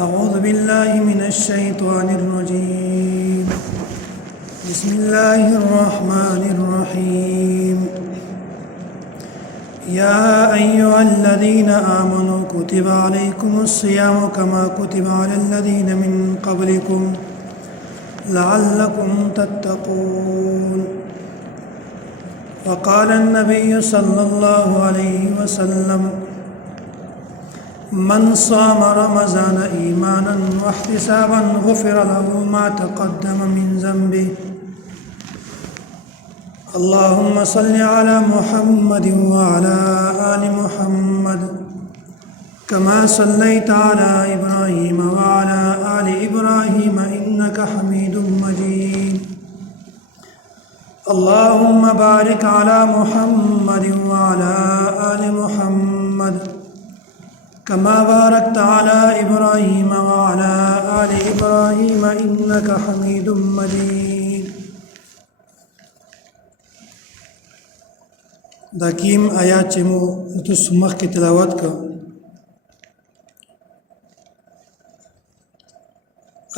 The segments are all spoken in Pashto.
أعوذ بالله من الشيطان الرجيم. بسم الله الرحمن الرحيم. يا أيها الذين آمنوا كتب عليكم الصيام كما كتب على الذين من قبلكم لعلكم تتقون. وقال النبي صلى الله عليه وسلم: من صام رمضان إيمانا واحتسابا غفر له ما تقدم من ذنبه. اللهم صل على محمد وعلى آل محمد كما صليت على إبراهيم وعلى آل إبراهيم إنك حميد مجيد. اللهم بارك على محمد وعلى آل محمد كما باركت على إبراهيم وعلى آل إبراهيم إنك حميد مجيد. دا کیم آیات چې مو تاسو مخکې تلاوت کړ،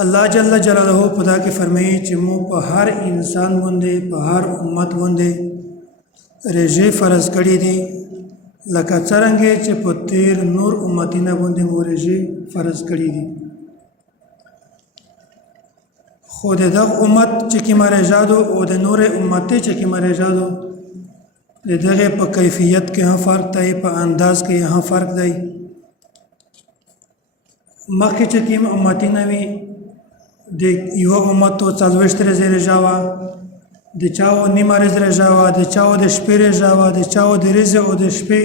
الله جل جلاله په دا کې فرمایي چې مو په هر انسان باندې په هر امت باندې رژې فرض کړي دي، لکه څرنګه چې په تیر نور امتینه باندې مو رژې فرض کړي دي. خو د دغه امت چې کوم رژادو او د نور امتې چې کوم رژادو د دغه په کیفیت کې هم فرق دی، په انداز کې هم فرق دی. مخکې چې کوم امتینه وي د یو امت او 40 ورځې رژه وه، د چاو نیمه ورځ رژه وه، د چاو د شپې رژه وه، د چاو د ورځې او د شپې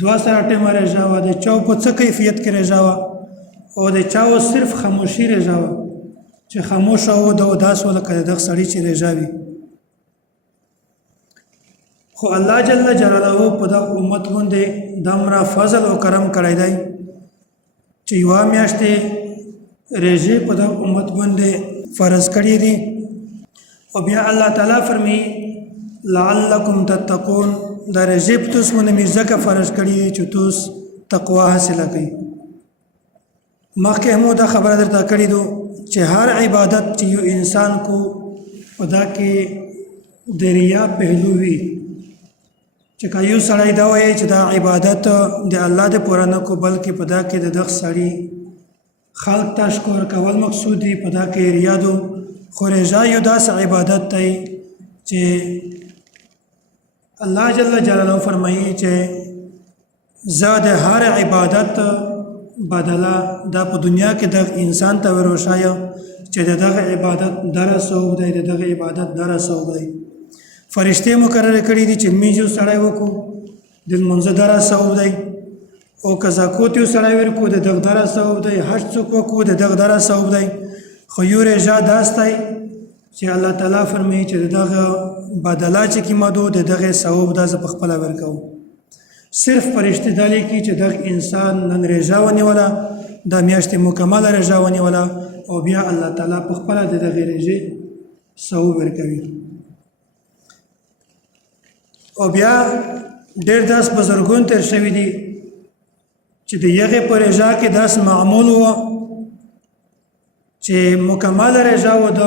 2 ساعته ټیمه رژه وه، د چاو په څه کیفیت کې رژه وه، او د چاو صرف خاموشي رژه وه چې خاموش او د اوداس ولکه دغه سړي چې رژه وي. خو الله جل جلاله په دغه امت باندې دومره فضل او کرم کړی دی چې یوه میاشتې رژې په دغه امت باندې فرض کړي دي. او بیا الله تعالی فرمایي لعلکم تتقون، دا رژې په تاسو باندې مې ځکه فرض کړي دي چې تاسو تقوا حاصله کړئ. مخکې هم دا خبره درته کړې ده چې هر عبادت چې یو انسان کو په دا کې د ریا پهلو وي، چې که یو سړی دا وایي چې دا عبادت د الله د پوره نه کو، بلکې په دا کې د دغه سړي خلق تشکر کول مقصود دی، په دا کې ریا دو. خو رژا یو داسې عبادت دی چې الله جل جلاله فرمایي چې زه د هر عبادت بدله دا په دنیا کې د انسان ته وروښایم چې دغه عبادت دره ثواب دی، دغه عبادت دره ثواب دی. فرشتې مقرره کړي دي چې میجو سړی وکړو د لمونځه دره ثواب دی، او که زکات یو سړی ورکړو د دغه دره ثواب دی، حج څوک وکړو د دغه دره ثواب دی. خو یو رژه داسې دی چې الله تعالی فرمایي چې دغه بدله چې کومه ده د دغه ثواب دا زه په خپله ورکوم. صرف فرشتې دا لیکي چې دغه انسان نن رژه ونیوله، دا میاشتې مکمله رژه ونیوله، او بیا الله تعالی په خپله د دغې رژې ثواب ورکوي. او بیا ډېر داس بزرګون تیر شوي دي چې د یغې په رژه کې داس معمول و چې مکمل رژه و د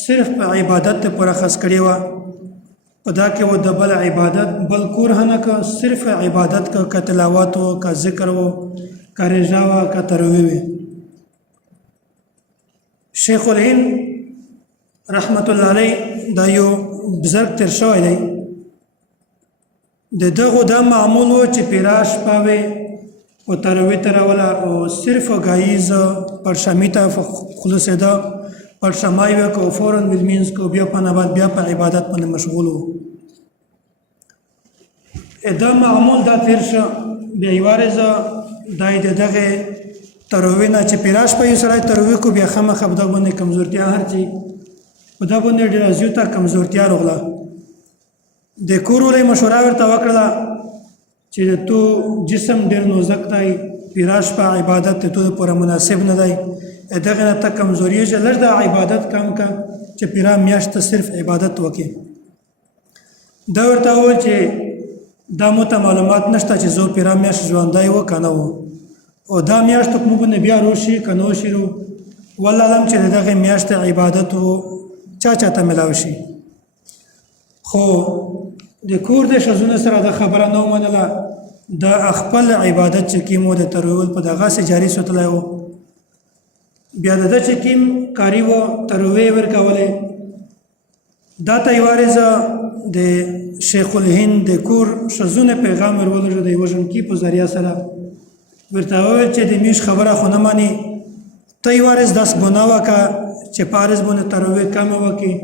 صرف په عبادت پورې خاص کړی و، په دا کې و د بل عبادت بل کور نه که صرف عبادت که تلاوت و که ذکر و که رژه و که ترویح و. شیخ الهند رحمت الله علیه دا یو بزرګ تیر شوی دی، د دغه دا معمول و چې پیراش پاوي او ترویح تراوله او صرف غایز پرشمی ته خلصېده، پرشمای وکړو فوراً بالمینځ کو، بیا په نبات بیا په عبادت باندې مشغول و. دا معمول دا تیر شه، بیا یوه ورځ دی د دغې ترویح نه چې پیراش په یو سړی ترویح کو، بیا خامخا په دغه باندې کمزورتیا هر چی په دغه باندې ډېره زیاته کمزورتیا راغله. د کور ولې مشوره ورته وکړله چې تو جسم ډېر نازک دی، پیراش په عبادت ته تو پورې مناسب نه دی، دغه نه ته کمزوري چې لږ د عبادت کم کا چې پیرا میاشت صرف عبادت وکړي. دا ورته وویل چې دا مو ته معلومات نشته چې زه پیرا میاشت ژوندی و که نه و، او دا میاشت په موږ باندې بیا روشي که نو شي والله علم چې د دغې میاشتې عبادت چا ته میلاو شي. خو د کور د ښځونو سره دا خبره نه ومنله، د خپل عبادت چې کوم و د ترویول په دغسې جاري ساتلی و. بیا د ده چې کوم کاري و ترویې ورکولې، دا ته یې وارزه د شیخ الهند د کور ښځونه پیغام ورولېږه د یوه ژوندکي په ذریعه سره. ورته وویل چې د میش خبره خو نه منې، ته یې وارز داس ګناه وکړه چې په عرض باندې ترویې کمه وکړي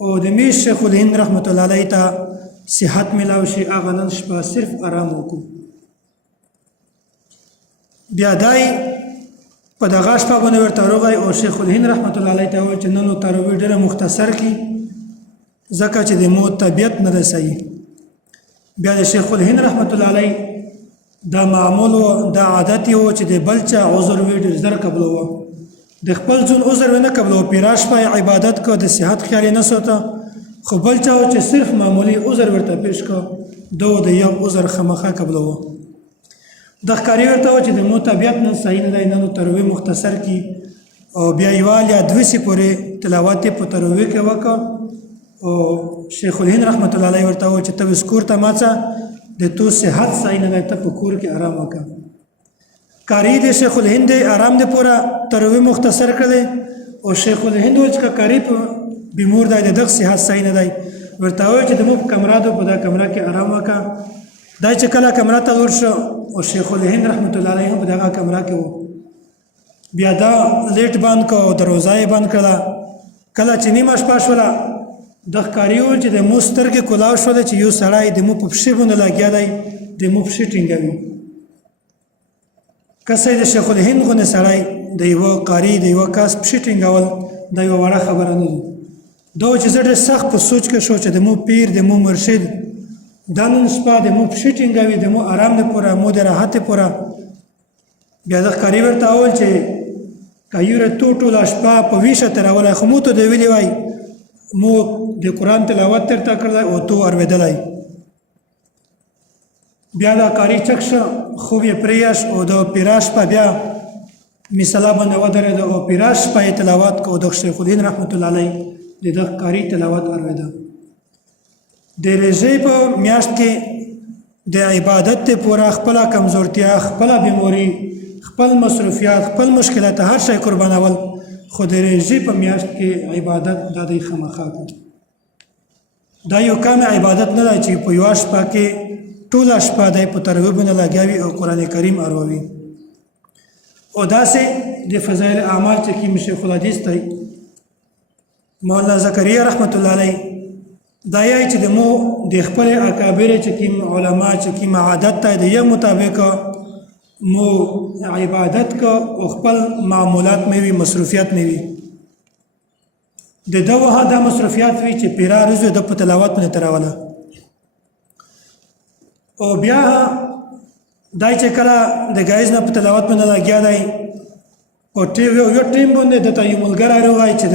او د میش شیخ الهند رحمت الله علیه ته صحت میلاو شي. هغه نن شپه صرف آرام وکړو. بیا دای په دغه شپه باندې ورته راغی او شیخ الهند رحمت الله علیه ته وویل چې نن ترویې ډېره مختصر کړي ځکه چې د مو طبیعت نه ده صحیح. بیا د شیخ الهند رحمت الله علیه دا معمول و، دا عادت و چې د بل چا عذر وي ډېر زر قبلوه، د خپل ځون عذر وی نه قبلوه. پیرا شپه عبادت کو د صحت خیال یې نه ساته، خو بل چا و چې صرف معمولی عذر ورته پیش کو، دو د یو عذر خامخا قبلوه. د ښکاري ورته و چې د مو طبیعت نن صحیح نه دی، نن ترویې مختصر کی او بیا یوال یا دوه سي پورې تلاوت یې په ترویې کې وکړه. او شیخ الهند رحمت الله علیه ورته و چې ته اوس کور ته ماڅه، د تو صحت صحیح نه دی، ته په کور کې آرام وکړه. کاری د شیخ الهند آرام د پورا ترویې مختصر کړی او شیخ الهند وویل چې کاری په بیمور دی، د دغه صحت صحیح نه دی. ورته وویل چې د مو په کمره ده، په دا کمره کې آرام وکړه. دا چې کله کمره ته ور شو او شیخ الهند رحمت الله علیه هم په دغه کمره کې و. بیا دا لیټ بند کو او دروازه یې بند کړله. کله چې نیمه شپه شوله، د ښکاري وویل چې د مو سترګې کلاو شوله چې یو سړی د مو په پښې باندې لګیا دی، د مو پښې ټینګوي. کسه د شیخ الهند غوندې سړی د یوه قاري د یوه کس پښې ټینګول دا یوه وړه خبره نه ده. دا چې زه ډېر سخت په سوچ کې شو چې د مو پیر د مو مرشد دا نن شپه د مو پښې ټینګوي، د مو آرام دپاره، مو د راحت دپاره. بیا د ښکاري ورته وویل چې که یوره تو ټوله شپه په ویشه تېرولی، خو مو ته د ویلي وای مو د قرآن تلاوت درته کړی او تو اورېدلی. بیا دا کاری چک شه، خوب یې پرېیش او د پیرا شپه بیا مثلا باندې ودرېده او پیرا شپه یې تلاوت کو او د شیخ الهند رحمت الله علیه د دغه کاري تلاوت اورېده. د روژې په میاشت کې د عبادت دپاره خپله کمزورتیا، خپله بیموري، خپل مصروفیات، خپل مشکلات هر شی قربانول، خو د روژې په میاشت کې عبادت دا دی خامخا کړو. دا یو کم عبادت نه دی چې په یوه شپه کې ټوله شپه دی په ترویې باندې لګیا وي او قرآن کریم اروي. او داسې د فضایل اعمال چې کوم شیخ الحدیث دی مولانا زکریا رحمت الله علیه دا یې چې د مو د خپل اکابر چې کوم علما چې کوم عادت دی د یو مطابق مو عبادت کو او خپل معمولات مې وي، مصروفیات مې وي. د دغه دا مصروفیات وي چې پیرا روزه د په تلاوت باندې تراوله. او بیا دای چې کله د غایز نه په تلاوت باندې لګیا دی او یو ټیم باندې د یو ملګری راغی چې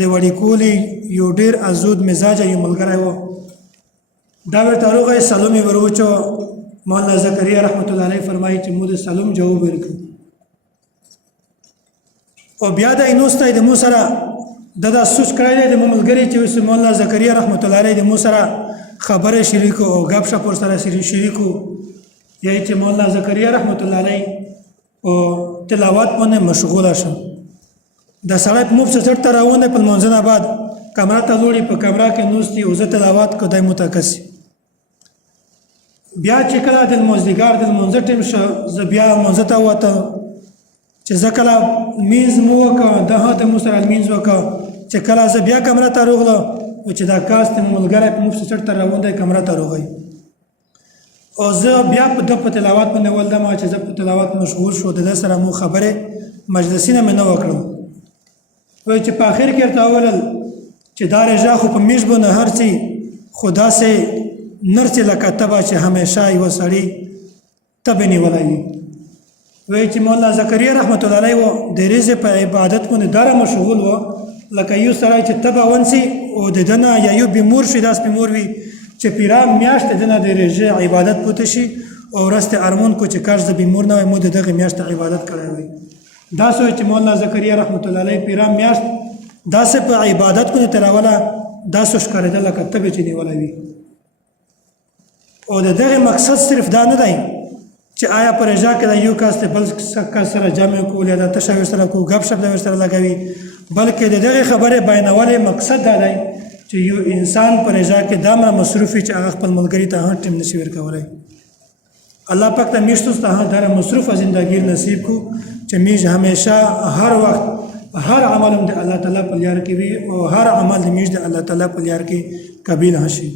د وړي کولی یو ډېر ازود مزاجه یو ملګری و. دا ورته راغی، سلام یې وروچو. مولانا زکریا رحمت الله علیه فرمایي چې مو د سلام جواب ورکړو. او بیا د اینوسته د مو سره دا سوچ کړی دی د مو ملګري چې اوس مولانا زکریا رحمت الله علیه د مو سره خبره شریکو او گپ شپ ورسره شریکو. یعنی چې مولانا زکریا رحمت الله علیه او تلاوت باندې مشغوله شو. د سړی په مفت چټ ته راونه په لمونځ نه بعد کمره ته وړي، په کمره کې نوستي او زه تلاوت کو دای متکسي. بیا چې کله د مازدیګر د لمونځ ټیم شو، زه بیا لمونځ ته ووتم چې زه کله لمونځ مو وکړه، دغه د مو سره لمونځ وکړه. چې کله زه بیا کمره ته راغلم او چې دا کاس ته ملګری په مفت چټ ته راوند دی کمره ته راغی او زه بیا په د په تلاوت باندې ولدم چې زه په تلاوت مشغول شو. د سره مو خبره مجلسینه مې نه وکړم. وای چې په اخر کې ورته وویل چې دا رجا خو په میش باندې هر څه خدا سے نرچ لکه تبه چې همیشه یو سړی تبه نیولی وي. وای چې مولانا زکریا رحمت الله علیه و د ریزه په عبادت باندې داره مشغول و لکه یو سړی چې تبه ونسي او د دنه یا یو بیمور شي، داس بیمور وي چې پیرا میاشت دنه د ریزه عبادت پوته شي او ورسته ارمون کو چې کاش د بیمور نه وای مو دغه میاشت عبادت کړی وای. دا سوچ چې مولانا زکریا رحمت الله علیه پیرام میاشت داسې په عبادت کو تراوله دا سوچ کړی لکه تبه چې نیولای وي. او دغه مقصد صرف دا نه دی چې آیا پر رجا کې د یو کس ته بل کس سره جمع کول یا د تشاور سره کو غب شپ د سره لګوي، بلکې دغه خبره بیانول مقصد دا دی چې یو انسان پر رجا کې دامه مصروفي چې هغه خپل ملګری ته هر ټیم نشي ورکولای. الله پاک ته میشتو ته هر مصروفه ژوندۍ نصیب کو چې میش همیشه هر وخت هر عمل د الله تعالی په لار کې وي او هر عمل د میش د الله تعالی په لار کې قبول شي.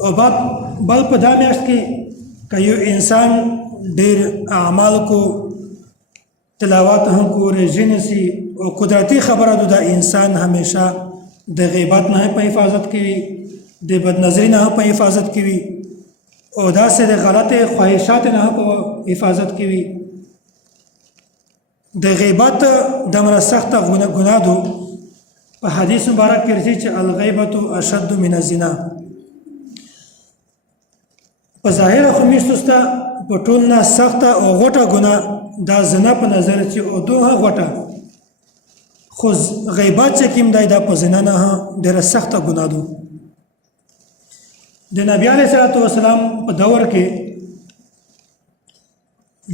او بل په دا میاشت کې که یو انسان ډېر اعمال کو تلاوت هم کو رژنسی او قدرتی خبره د انسان همیشه د غیبت نه په حفاظت کوي، د بدنظری نه په حفاظت کوي او داسې د غلطه خواهشات نه په حفاظت کوي. د غیبت دمره سخت ګناه دو په حدیث مبارک کې راځي چې الغیبت اشد من الزنا. په ظاهر خو میشتوسته په ټول نه سخت او غټه ګناه دا زنا په نظر چې او دوه غټه، خو غیبت چې کوم دی دا په زنا نه ډېره سخته ګناه ده. د نبی علیه الصلاة والسلام په دور کې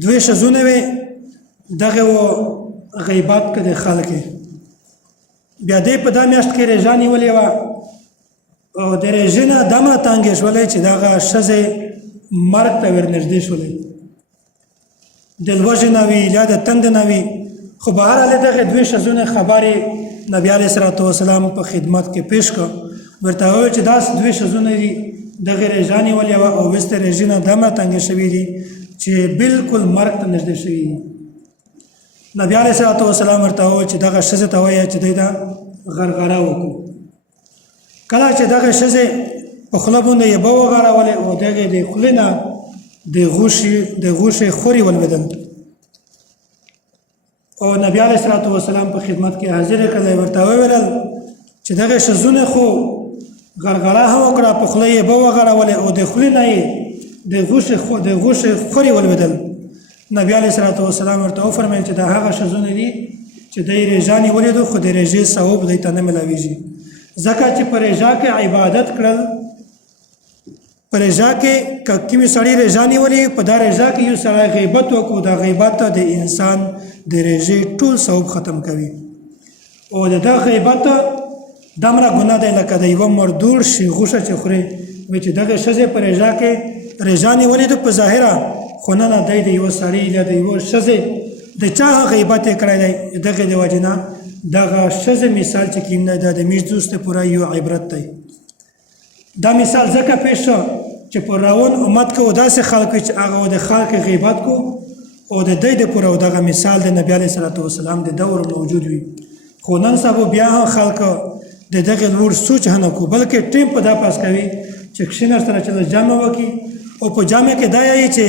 دوی ښځونه وې دغه غیبت کې د خلکې بیا دې په دا میاشت کې رژه نیولې وه او د رژې نه دمه تانګې شولې چې دغه ښځې مرګ ته ورنږدې شولې، د لوږې نه وي یا د تندې نه وي. خو بهرحال دغه دوی ښځونه خبرې نبی علیه الصلاة والسلام په خدمت کې پیش کړ، ورته وویل چې داسې دوی ښځونه دي دغه رژه نیولې وه او وروسته رژې نه دمه تانګې شوي دي چې بالکل مرګ ته نږدې شوي دي. نبی علیه الصلاة والسلام ورته وویل چې دغه ښځې ته وایه چې دوی دا غرغره وکړو. کله چې دغه ښځې په خوله باندې یې به وغړولې او دغې د خولې نه د غوښې خورې ولوېدل او نبی علیه الصلاة والسلام په خدمت کې حاضر کړی، ورته وویل چې دغه ښځونه خو غرغره هم وکړه، په خوله یې به وغړولې او د خولې نه یې د غوښې خورې ولوېدل. نبی علیه الصلاة والسلام ورته وفرمیل چې دا هغه ښځونه دي چې دوی رژه نیولې ده خو د رژې ثواب دوی ته نه میلاویږي، ځکه چې په رژه کې عبادت کړل، په رژه کې که کومې سړي رژه نیولې په دا رژه کې یو سړی غیبت وکړو، دا غیبت د انسان د رژې ټول ثواب ختم کوي او د دا غیبت دمره ګناه دی لکه د یوه مردور شي غوښه چې خوري. وایي چې دغه ښځې په رژه کې رژه نیولې ده په ظاهره، خو نه دی د یوه سړي یا د یوه ښځې د چا غیبت یې کړی دی. دغې د وجې نه دغه ښځې مثال چې کوم دی دا د میش دوست پوره یو عبرت دی. دا مثال ځکه پیش شو چې په روان امت کې داسې خلک چې هغه د خلک غیبت کو او د دوی د پوره دغه مثال د نبی علیه الصلاة والسلام د دور موجود وي. خو نن سبا بیا هم خلک د دغه لور سوچ نه کو، بلکې ټیم په دا پاس کوي چې کښېنه سره چې جمع وکړي او په جامع کې دا یې چې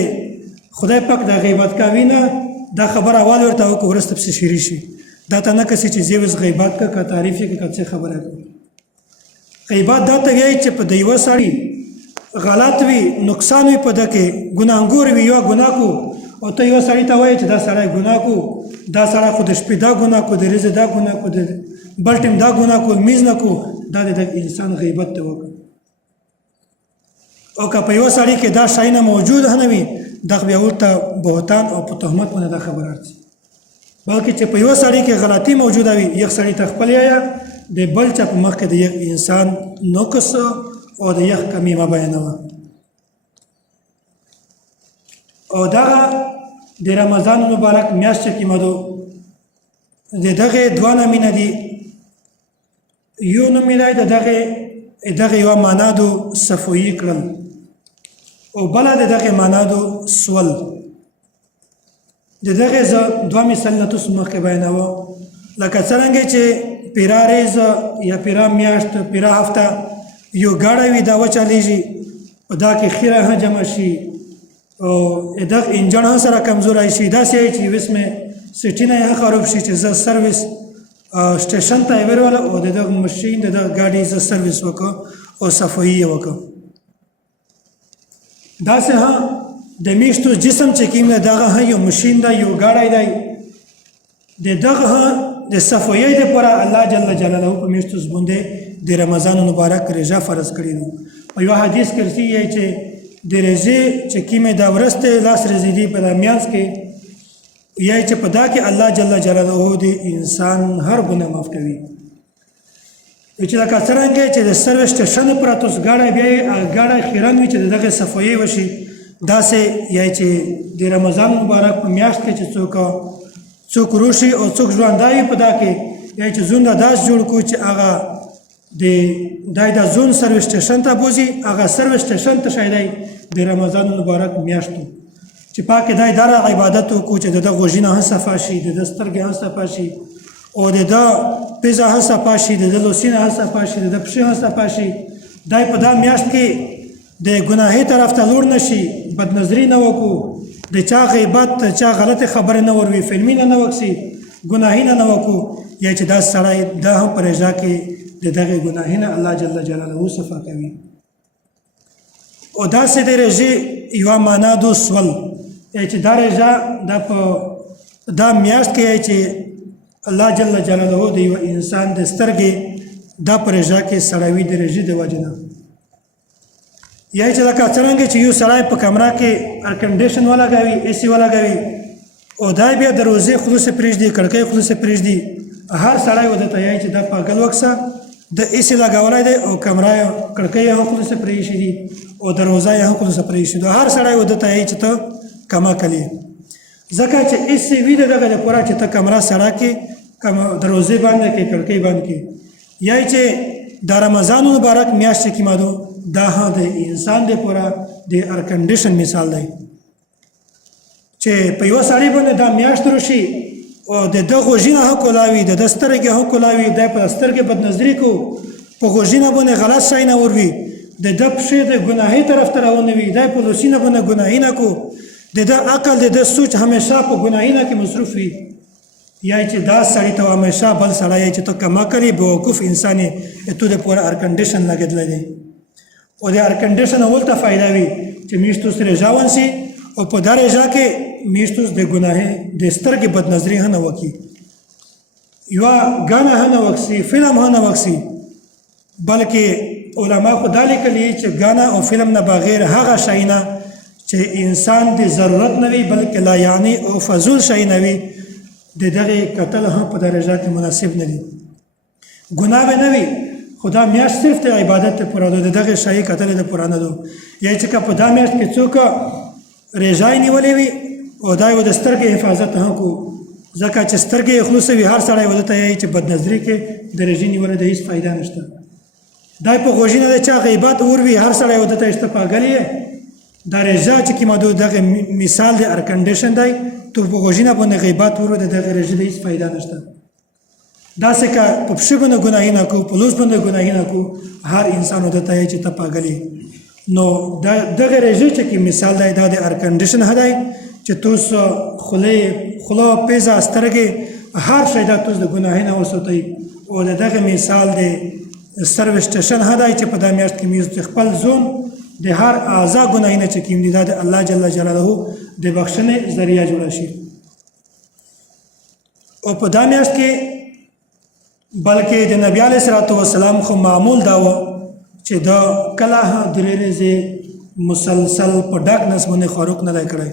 خدای پاک د غیبت کوي نه دا خبره اول ورته وکړو وروسته پسې شیري شي. دا ته نه کسي چې زه اوس غیبت که تعریف یې که څه خبره کوي. غیبت دا ته وایي چې په د یوه سړي غلط وي، نقصان وي، په ده کې ګناهګور وي، یوه ګناه کو او ته یوه سړي ته وایي چې دا سړی ګناه کو، دا سړی خو د شپې دا ګناه کو، د ورځې دا ګناه کو، د بل ټیم دا ګناه کو، لمونځ نه کو، دا د انسان غیبت ته وکړه. او که په یوه سړي کې دا شی نه موجود نه وي دغه بیا ورته بهتان او په تهمت باندې دا خبره ارځي، بلکې چې په یوه سړي کې غلطي موجوده وي یو سړي ته خپل یا د بل چا په مخ کې د یو انسان نقص او د یو کمی ما بیانوه. او دغه د رمضان مبارک میاشت چې کومه ده دغه دوه نومونه دي، یو نوم یې د دغه یوه معنا ده صفویي کړل او بله د دغه معنا ده سول. د دغه زه دوه مثالونه تاسو مخکې بیانوه، لکه څرنګه چې پیرا ریز یا پیرا میاشت پیرا هفته یو ګاډی وي دا وچلیږي په دا کې خیره هم جمع شي او دغه انجن هم سره کمزوری شي، داسې چې وسمه سټي نه یې خراب شي چې زه سروس سټیشن ته یې ورولم او د دغه ماشین د دغه ګاډي زه سروس وکړم او صفایي یې وکړم. داسې د میشتو جسم چې کوم دی دغه یو مشین دی یو ګاډی دی د دغه د صفویۍ دپاره الله جل جلاله په میشتو باندې د رمضان مبارک روژه فرض کړي دي په یو حدیث کې راځي چې د روژې چې کومې دا ورځ دی لاس ورځې دي په دا میانځ کې یا چې په دا کې الله جل جلاله د انسان هر ګناه معاف کوي چې لکه څرنګه چې د سروس سټیشن پرته اوس ګاډی بیا ګاډی خیرن وي چې دغه صفویۍ وشي داسې یا چې د رمضان مبارک په میاشت کې چې څوک روشي او څوک ژوندی په دا کې یا چې زون داس جوړ کو چې هغه د زون سروس سټیشن ته بوزي هغه سروس سټیشن ته شایدای د رمضان مبارک میاشتو چې پاکه دار عبادت کو چې د غوژینه هم صفا شي د سترګې هم صفا شي او د پیزا هم صفا شي د لوسینه هم صفا شي د پښې هم صفا شي دای په دا میاشت کې د ګناهي طرف ته لور نشي بدنظری نه وکړو د چا غیبت چا غلط خبره نه وروي فلمي نه وکسي ګناهي نه وکړو یا چې دا سړی دا هم پرېژا کې د دغه ګناهي نه الله جل جلاله صفا کوي او دا سې د رژې یو معنا دو سول چې دا رژا دا میاشت کې چې الله جل جلاله د یو انسان د سترګې دا پرېژا کې سړی د رژې د وجنه یا چې لکه څرنګه چې یو سړی په کمره کې ایر کنډیشن ولګوي اے سی ولګوي او دا بیا دروازې خلاصې پرېږدي کړکۍ خلاصې پرېږدي هر سړی ودته یې چې دا پاگل وکسه د اے سی لګولی دی او کمره کړکۍ یې هم خلاصې پرېښي دي او دروازه یې هم خلاصې پرېښي دي هر سړی ودته یې چې ته کما کلي ځکه چې اے سی وي د دغه لپاره چې ته کمره سړه کې دروازې باندې کې کړکۍ باندې کې یا چې د رمضان مبارک میاشت کې مادو دا د انسان د پورا د ایر کنډیشن مثال دی چې په یو سړی باندې دا میاشت روشي او د غوژینه هم کولاوي د سترګې هم کولاوي د په سترګې بدنظري کو په غوژینه باندې غلط شی نه وروي د پښې د ګناهي طرف ته روان وي د په لوسینه باندې ګناهي نه کو د عقل د سوچ همیشه په ګناهي نه کې مصروف وي یا چې دا سړی ته همیشه بل سړی چې ته کما کوي بیوقوف انساني ته د پورا ایر کنډیشن لګیدل دی او د ایر کنډیشن اول ته فائدہ وي چې میشتو سره ژاون شي او په دا رژا کې میشتو د ګناه د سترګې بدنظري نه وکي یو غانا نه وکسي فلم نه وکسي بلکې علما خدا لیکلي چې غانا او فلم نه بغیر هغه شی نه چې انسان د ضرورت نه وي بلکې لا یعنی او فضول شی نه وي د دغه قتل هم په درجه کې مناسب نه دي ګناه نه وي خدا میاشت صرف ته عبادت ته پوره ده دغه شی قتل د پرانه دو یا چې په دا میاشت کې څوک رضای نیولې وي او دا یو د سترګې حفاظت هم کو ځکه چې سترګې خلاص وي هر سړی ودته یې چې بدنظري کې د رژې نیولې د هیڅ فایده نشته دا په غوژینه د چا غیبت وروي هر سړی ودته چې پاګلې دا رژا چې کی مادو دغه مثال د ایر کنډیشن دی تو په غوژینه باندې غیبت ورو د دغه رژې د هیڅ فایده نشته دا څنګه په پښې باندې ګناهي نه کو په لوس باندې ګناهي نه کو هر انسان ودته یې چې ته پاګلې نو دغه رژې چې کی مثال دی دا د ایر کنډیشن هداي چې تاسو خله پیزا سترګې هر شی دا تاسو د ګناه نه وسوتئ او دغه مثال د سروس سټیشن هداي چې په د میاشت کې میز خپل زون د هر اعضا ګناه نه چې کیم دي دا د الله جل جلاله د بخښنې ذریعہ جوړ شي او په د میاشت کې بلکې د نبی علیه الصلاۃ والسلام خو معمول دا و چې دا کله درې ورځې مسلسل په ډاک نس باندې خوراک نه کړی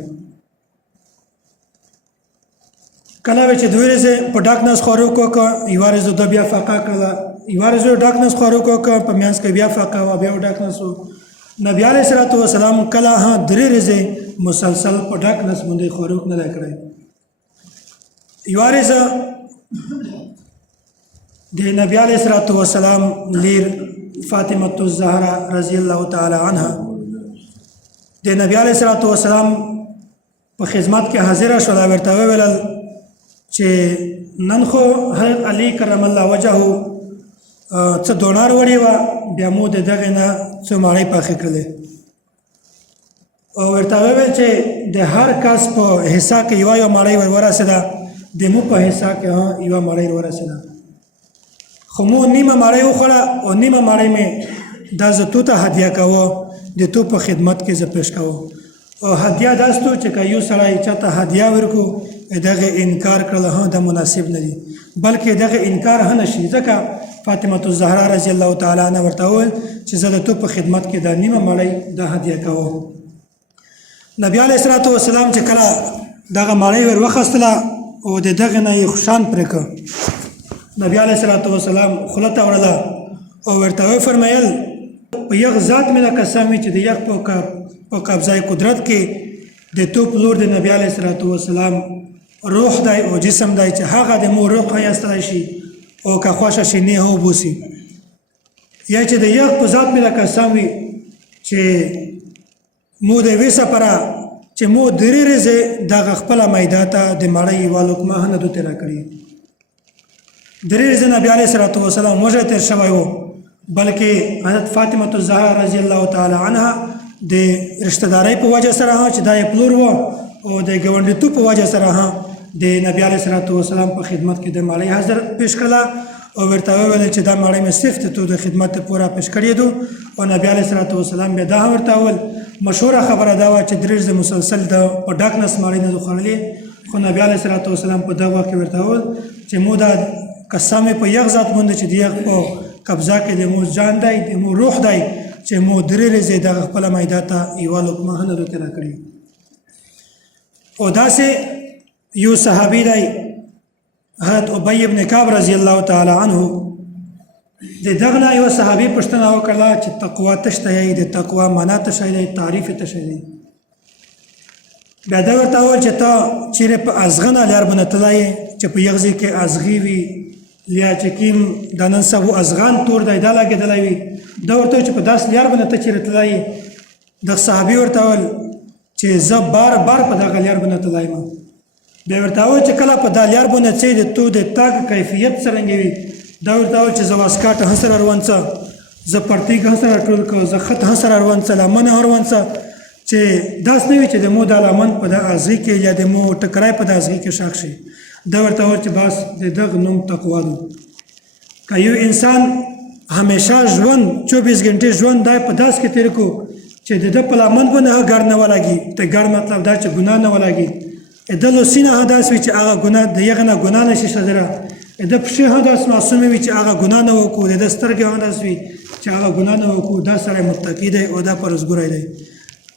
کله چې دوی ورځې په ډاک نس خوراک وکړ یو ورځ د بیا فقا کړه یو ورځ ډاک نس خوراک وکړ په میانس کې بیا فقا او بیا ډاک نس نبی علیه الصلاۃ والسلام کله درې ورځې مسلسل په ډاک نس باندې خوراک نه کړی یو ورځ د نبی علیه الصلاۃ والسلام لیر فاطمه الزهرا رضی الله تعالی عنها د نبی علیه الصلاۃ والسلام په خدمت کې حاضر شو دا ورته ویل چې نن خو حضرت علی کرم الله وجهه څه دونار وړي و بیا مو دغه نه څه ماړی پاخې کړلې او ورته ویل چې د هر کس په حصہ کې یو ماړی ورسېده د مو په حصہ کې یو ماړی ورسېده خو مو نیمه ماړی وخوړه او نیمه ماړی مې دا زه تو ته هدیه کوه د تو په خدمت کې زه پیش کوم. او هدیه داستو چې که یو سړی چاته هدیه ورکو دغه انکار کړل هم د مناسب نه دي، بلکې دغه انکار هم نشي، ځکه فاطمه الزهرا رضی الله تعالی عنها ورته وویل چې زه د تو په خدمت کې دا نیمه مړۍ دا هدیه کوم. نبی علیه الصلاة والسلام چې کله دغه مړۍ ور وخستله او د دغه نه یې خوشان پرې کړ، نبی علیه الصلاة والسلام خوله ته وړله او ورته وفرمیل په یغ ذات مې دا قسم وي چې د یغ په قبضه قدرت کې د تو پلور د نبی علیه الصلاة والسلام روح دی او جسم دی چې هغه د مو روح ایستلی شي او که خوښه شي نه وبوسي، یا چې د یغ په ذات مې دا قسم وي چې مو د یوې سفره چې مو درې ورځې دغه خپله میده ته د مړۍ یوه لقمه هم نه دو تېره کړې. درې ورځې نبي علیه صلات وسلام وږی تېر شوی و، بلکې حضرت فاطمه الزهرا رضی الله تعالی عنها د رشتهدارۍ په وجه سره هم چې دا یې پلور و او د ګاونډیتوب په وجه سره هم د نبي علیه صلات وسلام په خدمت کې د مړۍ حاضر پیش کړله او ورته وویل چې دا مړۍ مې صرف تو د خدمت پوره پیش کړې دو. او نبي علیه صلات وسلام بیا دا هم ورته وویل، مشهوره خبره دا وه چې درې ورځې مسلسل د په ډک نس مړۍ نه دو خوړلې، خو نبي علیه صلات وسلام په دغه وخت کې ورته وویل چې مو دا قسم په یغ ذات باندې چې د یغ په قبضه کې د مو جان دی د مو روح دی چې مو درې ورځې دغه خپله میده ته یوه لقمه هم نه دو تېره کړې. او داسې یو صحابي دی حضرت ابی ابن کعب رضی الله تعالی عنه، د دغه نه یو صحابي پوښتنه وکړه چې تقوا څه شی دی، د تقوا معنا څه شی دی، تعریف یې څه شی دی. بیا دا ورته وویل چې ته چیرې په ازغنه لار باندې تللی یې چې په یغ ځای کې ازغي وي یا چې کوم د نن سبو ازغان تور دی دا لګېدلی وي، دا ورته وویل چې په داسې لار باندې ته چیرې تللی یې. دغه صحابي ورته وویل چې زه بار بار په دغه لار باندې تللی یم. بیا ورته وویل چې کله په دا لار باندې څې د تو د تګ کیفیت څرنګه وي، دا ورته وویل چې زه واسکاټ هم سره روان څه، زه پرتیګ هم سره ټول که، زه خط هم سره روان څه، لمن هم روان څه، چې داسې نه وي چې د مو دا لمن په د ازغي کې یا د مو ټکری په د ازغي کې ښخ شي. دا ورته وویل چې بس د دغه نوم تقوا ده. که یو انسان همیشه ژوند 24 غنټې ژوند دا په داس کې تېر کو چې د ده په لمن باندې هغه ګړ نه ولګي، ته ګړ مطلب دا چې ګناه نه ولګي، د لوسینه هم داسې وي چې هغه ګناه د یغه نه ګناه نشي صدره، د پښې هم داسې معصومې وي چې هغه ګناه نه وکړو، د سترګې هم داسې وي چې هغه ګناه نه وکړو. دا سړی متقي دی او دا پرهیزګوری دی.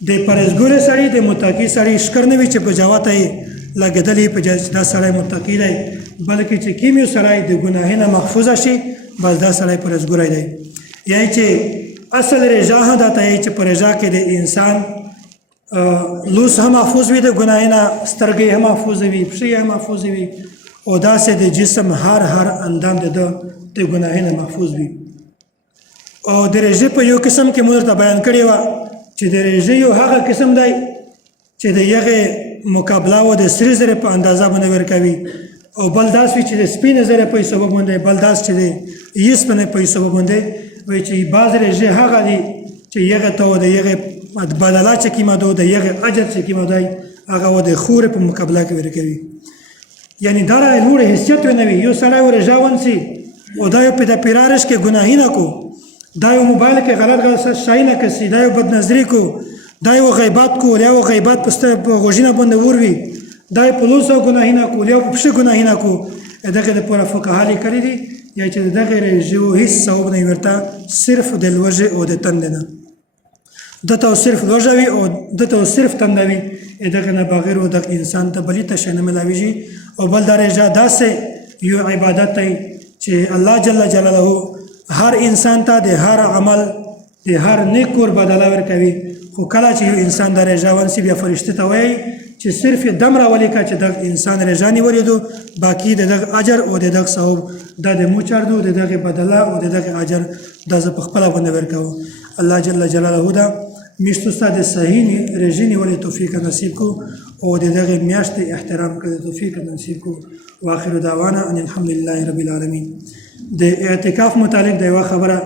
د پرهیزګوري سړي د متقي سړي ښکر نه وي چې په جواب ته یې لګېدلی په دا سړی متقي دی، بلکې چې کوم یو سړی د ګناهي نه محفوظه شي بس دا سړی پرهیزګوری دی. یعنې چې اصل رجا هم دا ته یې چې په رجا کې د انسان لوس هم محفوظ وي د ګناهي نه، سترګې هم محفوظ وي، پښې هم محفوظ وي، او داسې د جسم هر اندام د ګناهي نه محفوظ وي. او د رژې په یو قسم کې موږ ته بیان کړې وه چې د رژې یو هغه قسم دی چې د یغې مقابله و د سرې زرې په اندازه باندې ورکوي، او بل داس وي چې د سپینې زرې په حساب باندې، بل داس چې د یسپنې په حساب باندې وایي چې بعض رژې هغه دي چې یغې ته و د یغې بدله چې کومه ده، د یغې اجر چې کومه دی هغه و د خورې په مقابله کې ورکوي. یعنی دا لوړ حیثیت ونوي. یو سړی ورژا ونسي او دا یو په د پیرارش کې ګناهي نه کو، دا یو موبایل کې غلط شی نه کسي، دا یو بدنظري کو، دا یو غیبت کو، یا یو غیبت په غوږینه باندې وروي، دا یو په لوسو ګناهي نه کو، یا په پښې ګناهي نه کو. دغه دپاره فقها لیکلي دي یا چې د دغې رژو هېڅ ثواب نه ورته، صرف د لوږې او د تندې نه دته صرف لوږه وي او دته صرف تنده وي، دغه نه بغیر و دغه انسان ته بلې ته شی نه میلاویږي. او بل دا رژه داسې یو عبادت دی چې الله جل جلاله هر انسان ته د هر عمل د هر نیک کور بدله ورکوي. خو کله چې یو انسان د رژه ونسي بیا فرشته ته وایي چې صرف یې دم راولیکه چې دغه انسان رژه نیولې، باقي د دغه اجر او د دغه ثواب دا د مو چاردو، د دغه بدله او د دغه اجر دا زه په خپله باندې ورکوم. الله جل جلاله دا میشتو ستا د صحیح رژې نیولې توفیق نصیب کو او د دغې میاشتې احترام کړی توفیق نصیب کو. واخر دعوانا ان الحمدلله رب العالمین. د اعتکاف متعلق د یوه خبره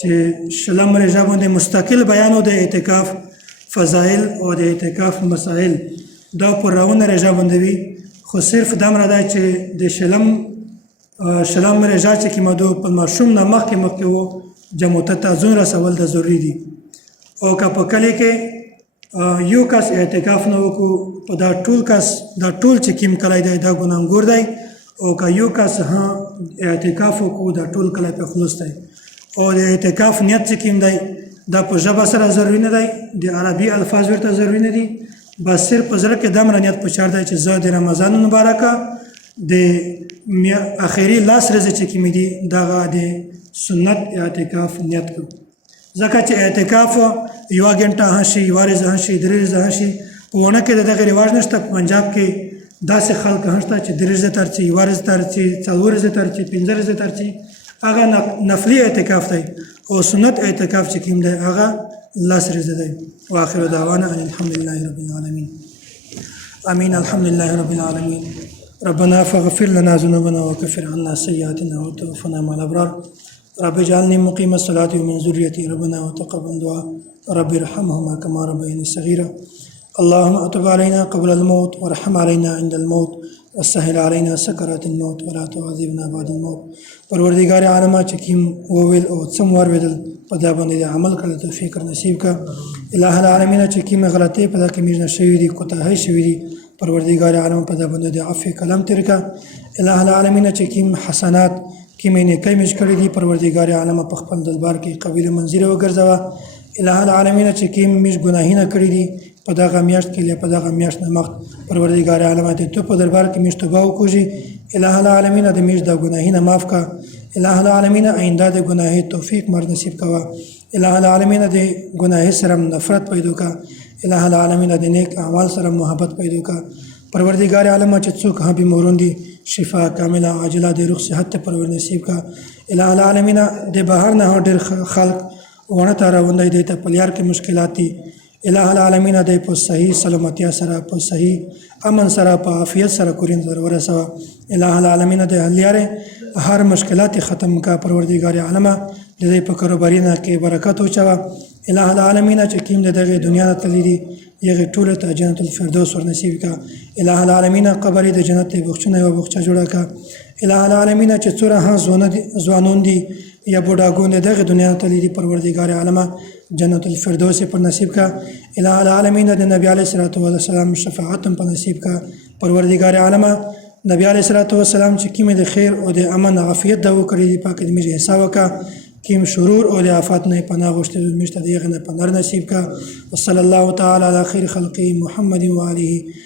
چې شلم رژه باندې مستقل بیانو د اعتکاف فضایل او د اعتکاف مسائل دا پر روانه رژه باندې وي، خو صرف دا مره ده چې د شلم رژه چې کومه ده په ماشوم نه مخکې و جمعو ته تعظیم رسول د ضروري دي. او که په کلی کې یو کس اعتکاف نه وکړو په دا ټول کس دا ټول چې کوم کلی دی دا ګناهګور دی او که یو کس اعتکاف وکړو دا ټول کلی په خلوص دی او د اعتکاف نیت چې کوم دی دا په ژبه سره ضروري نه دی د عربي الفاظ ورته ضروري نه دي بس صرف په زړه کې دومره نیت پکار دی چې زه د رمضان مبارکه د اخري لاس ورځې چې کومې دي دغه د سنت اعتکاف نیت کړو ځکه چې اعتکاف یوه ګنټه هم شي یوه ورځ هم شي درې ورځې هم شي په اونۍ کې د دغه رواج نشته په پنجاب کې داسې خلک هم شته چې درې ورځې ترڅي یوه ورځ ترڅي څلور ورځې ترڅي پنځه ورځې ترڅي هغه نفلي اعتکاف دی او سنت اعتکاف چې کوم دی هغه لس ورځې دی واخر دعوانا ان الحمد لله رب العالمین امین الحمد لله رب العالمین ربنا فاغفر لنا ذنوبنا وكفر عنا سيئاتنا وتوفنا مع الابرار رب اجعلني مقيم الصلاة ومن ذريتي ربنا وتقبل دعاء رب ارحمهما كما ربياني صغيرا اللهم اتب علينا قبل الموت وارحم علينا عند الموت وسهل علينا سكرات الموت ولا تعذبنا بعد الموت پروردگار عالم چې کوم وویل او څم ورودل په دا باندې عمل کړل توفیق نصیب کا الہ العالمین چې کوم غلطي په دا کې میږ نشوي دي کوتاهي شوي دي پروردگار عالم په دا باندې د عفو کلام تیر کا الہ العالمین چې کوم حسنات کې مې نه کمیش کړی دي پروردگار عالم په خپل دربار کې قبول منزل وګرځوا الہ العالمین چې کوم میږ ګناهونه کړی دي په دغه میاشت کې په دغه میاشت نه مخ پروردگار عالم ته په دربار کې میشت توبه وکړي الہ العالمین د میږ د ګناهونه معاف کا الہ العالمین آئنده د ګناه توفیق مر نصیب کوا الہ العالمین د ګناه سره نفرت پیدا کا الہ العالمین د نیک اعمال سره محبت پیدا کا پروردگار عالم چې څوک هم بیمارون دي شفا کامله عاجله د روح صحت ته پرور نصیب کا الہ العالمین د بهر نه ډېر خلق ونه تر وندای دي ته پلیار کې مشکلات دي الہ العالمین د په صحیح سلامتی سره په صحیح امن سره په عافیت سره کورین در ورسوه الہ العالمین د هلیاره هر مشکلات ختم کا پروردگار عالم د دې په کاروبارینه کې برکت اوچوا الہ العالمین چې کیم دغه دنیا ته تللی یغه ټوله ته جنت الفردوس ور نصیب کا الہ العالمین قبر د جنت بخښنه او بخښه جوړه کا الہ العالمین چې څوره ځوانون دي یا بوډاګون دغه دنیا ته تللی پروردگار عالم جنت الفردوس پر نصیب کا الہ العالمین د نبی علیہ الصلوۃ والسلام شفاعت پر نصیب کا پروردگار عالم نبی علیہ الصلوۃ والسلام چې کیمه د خیر او د امن عافیت دا وکړي دی پاک دې میږي حساب کا کیم شرور او د آفات نه پناه غوښتل مشته دیغه نه پناه نصیب کا وصلی الله تعالی علی خیر خلقی محمد و علیه